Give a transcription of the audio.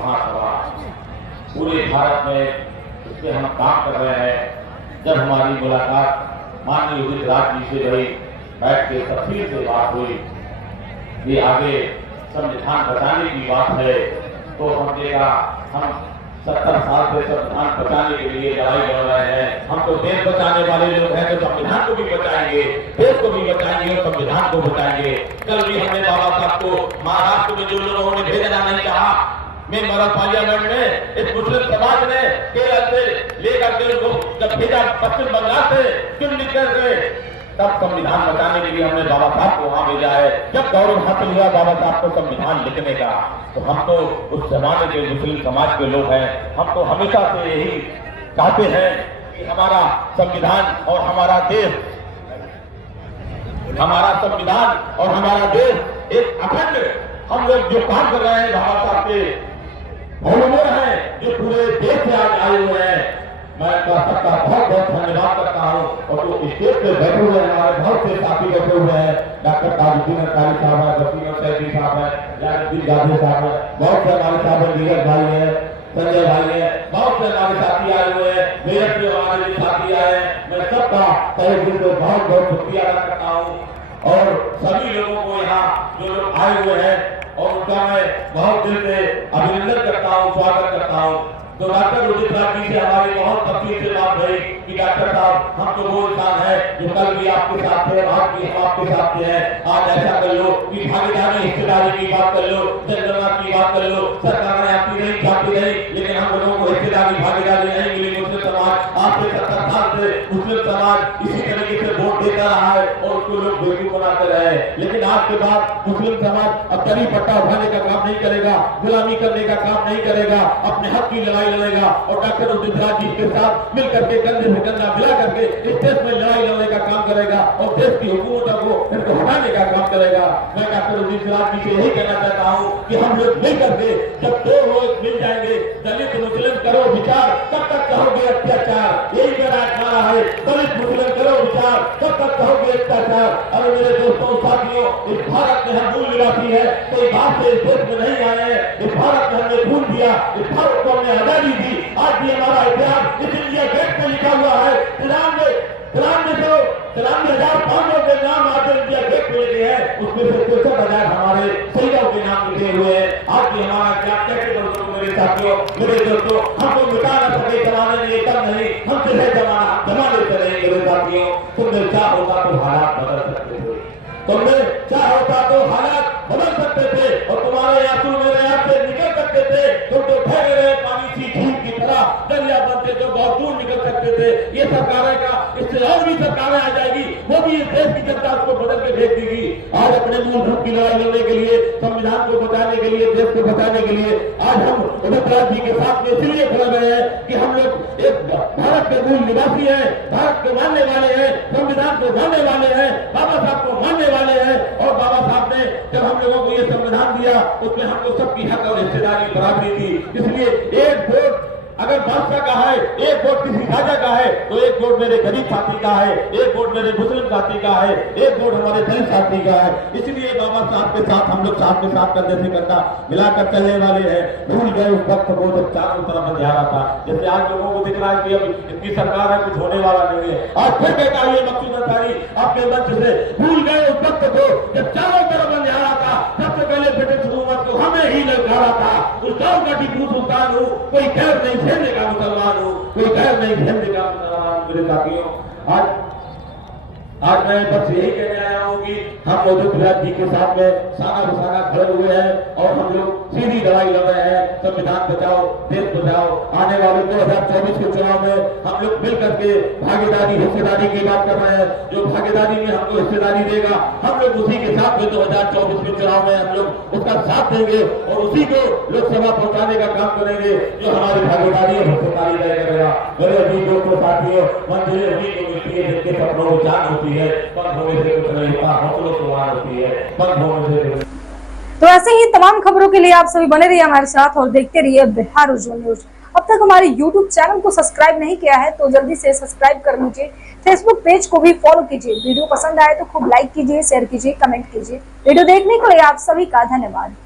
महासभा पूरे भारत में इस पे हम काम कर रहे हैं। जब हमारी मुलाकात माननीय उदित राज जी से रही, बैठ के तफसील से बात हुई कि आगे संविधान बचाने की बात है, तो हम देखा हम 70 साल से संविधान बचाने के लिए लड़ाई लड़ रहे हैं। हम तो देश बचाने वाले लोग हैं, तो संविधान को भी बचाएंगे, देश को भी बचाएंगे और संविधान को बचाएंगे। कल भी हमने बाबा साहब को महाराष्ट्र में जो लोगों ने भेजना नहीं चाहा, मेंबर ऑफ पार्लियामेंट में इस मुस्लिम समाज ने केरल से लेकर के जब भेजा पश्चिम बंगाल से क्यों निकल गए, तब संविधान बचाने के लिए हमने बाबा साहब को वहां भेजा है। जब गौरव हासिल हुआ बाबा साहब को संविधान लिखने का, तो हम तो उस जमाने के मुस्लिम समाज के लोग हैं। हम तो हमेशा से यही चाहते हैं कि हमारा संविधान और हमारा देश, हमारा संविधान और हमारा देश एक अखंड, हम लोग जो काम कर रहे हैं बाबा साहब के भवनों हैं, जो पूरे देश से आज आए हुए हैं, मैं सबका बहुत बहुत धन्यवाद करता हूँ। और जो स्टेज पे बैठे हुए हैं हमारे बहुत से साथी बैठे हुए हैं, डॉक्टर ताजुद्दीन अंसारी साहब है, वसीम सैदी साहब है, यादुद्दीन गांधी साहब है, बहुत से हमारे साथ हैं, नीरज भाई है, संजय भाई है, बहुत से हमारे साथी आए हुए हैं, मेरठ से हमारे भी साथी आए हैं। मैं सबका तहे दिल से बहुत बहुत शुक्रिया अदा करता हूँ। और सभी लोगों को यहाँ जो लोग आए हुए हैं और उनका मैं बहुत दिल से अभिनंदन करता हूँ, स्वागत करता हूँ। तो डॉक्टर उदित राज जी से हमारी बहुत तफसील से बात हुई कि डॉक्टर साहब हम तो वो इंसान है जो कल भी आपके साथ थे, आज भी हम आपके साथ हैं। आज ऐसा कर लो कि भागीदारी हिस्सेदारी की बात कर लो, जनगणना की बात कर लो, सरकारें आपकी नहीं चाहती नहीं, लेकिन हम लोगों को हिस्सेदारी भागीदारी नहीं मिली। मुस्लिम समाज आज से 70 साल से मुस्लिम समाज इसी तरीके से वोट देता रहा है और उसको लोग बेवकूफ बनाते रहे। लेकिन आज के बाद मुस्लिम समाज अब कभी पट्टा उठाने का काम नहीं करेगा, गुलामी करने का काम नहीं करेगा, अपने हक की लड़ाई लड़ेगा। और डॉक्टर उदित राज जी के साथ मिल करके कंधे से कंधा मिला करके इस देश में लड़ाई लड़ने का काम करेगा और देश की हुकूमत को इनको हटाने का काम करेगा। मैं डॉक्टर उदित राज जी से यही कहना चाहता हूँ कि हम लोग मिल करके जब 2 लोग मिल जाएंगे, दलित मुस्लिम करो विचार, तब तक कहोगे अत्याचार। यही मेरा नारा है, दलित मुस्लिम करो विचार, तब तक कहोगे अत्याचार। अरे मेरे दोस्तों साथियों, इस भारत में हम मूल निवासी है, कोई बात से इस देश में नहीं आए हैं। इस भारत में हमने खून दिया, इस भारत को हमने आजादी दी। आज भी हमारा इतिहास इस इंडिया गेट पे लिखा हुआ है। 93,500 के नाम आज इंडिया गेट पे लिखे हैं, उसमें से 63,000 हमारे शहीदों के नाम लिखे हुए हैं। आज भी हमारा क्या कहते दोस्तों, मेरे साथियों, मेरे दोस्तों, हमको मिटा न सके जमाने में ये कम नहीं, हम सिर्फ जमाने से रहेंगे। मेरे साथियों, तुमने क्या होता तो हालात बदल सकते थे, तुमने क्या होता तो हालात बदल सकते थे और तुम्हारे आंसू मेरे आंख से निकल सकते थे। तुम तो ठहरे रहे पानी सी झील की तरह, दरिया बनते तो बहुत दूर निकल सकते थे। ये सरकारें का, इससे और भी सरकारें आ जाएगी, वो भी इस देश की जनता को बदल के भेज देगी। आज अपने मूलभूत की लड़ाई लड़ने के लिए, संविधान को बचाने के लिए, देश को बचाने के लिए आज हम उदित राज जी के साथ में इसलिए खड़े हुए हैं कि हम लोग एक भारत के मूल निवासी हैं, भारत को मानने वाले हैं, संविधान को मानने वाले हैं, बाबा साहब को मानने वाले हैं। और बाबा साहब ने जब हम लोगों को ये संविधान दिया, उसमें हमको सबकी हक और हिस्सेदारी बराबरी थी। इसलिए एक वोट अगर बादशाह का है, एक वोट किसी राजा का है, तो एक वोट मेरे गरीब साथी का है, एक वोट मेरे मुस्लिम साथी का है, एक वोट हमारे दलित साथी का है। इसलिए बाबा साहब के साथ हम लोग साथ में साथ कंधे से कंधा मिलाकर चलने वाले हैं। भूल गए उस वक्त वो जब चारों तरफ अंधेरा था। जैसे आज लोगों को दिख रहा है कि अब इतनी सरकार है, कुछ होने वाला नहीं है। आज फिर कहता है मकसूद अंसारी अपने मंच से, भूल गए उस वक्त को जब चारों तरफ अंधेरा था। सबसे पहले ब्रिटिश हुकूमत को हमें ही ललकारा था। उस गाँव का टीपू सुल्तान हूँ, कोई खैर नहीं झेलने का मुसलमान हूँ, कोई खैर नहीं झेलने का मुसलमान। मेरे साथियों, आज मैं बस यही कहने आया हूँ कि हम उदित राज जी के साथ में साना बसाना खड़े हुए हैं और हम लोग सीधी लड़ाई लड़ रहे हैं। संविधान बचाओ, देश बचाओ। आने वाले 2024 के चुनाव में हम लोग मिल करके भागीदारी हिस्सेदारी की बात कर रहे हैं। जो भागीदारी में हमको हिस्सेदारी देगा, हम लोग उसी के साथ में 2024 के चुनाव में हम लोग उसका साथ देंगे और उसी को लोकसभा पहुंचाने का काम करेंगे जो हमारी भागीदारी और हिस्सेदारी तय करेगा। मेरे अभी दोस्तों साथियों, मंजिलें उन्हीं को मिलती है जिनके सपनों में जान होती है, पंख होने से कुछ नहीं होता, हौसलों से वार होती है, पंख होने से। तो ऐसे ही तमाम खबरों के लिए आप सभी बने रहिए हमारे साथ और देखते रहिए बिहार उज्जवल न्यूज। अब तक हमारे YouTube चैनल को सब्सक्राइब नहीं किया है तो जल्दी से सब्सक्राइब कर लीजिए। फेसबुक पेज को भी फॉलो कीजिए। वीडियो पसंद आए तो खूब लाइक कीजिए, शेयर कीजिए, कमेंट कीजिए। वीडियो देखने के लिए आप सभी का धन्यवाद।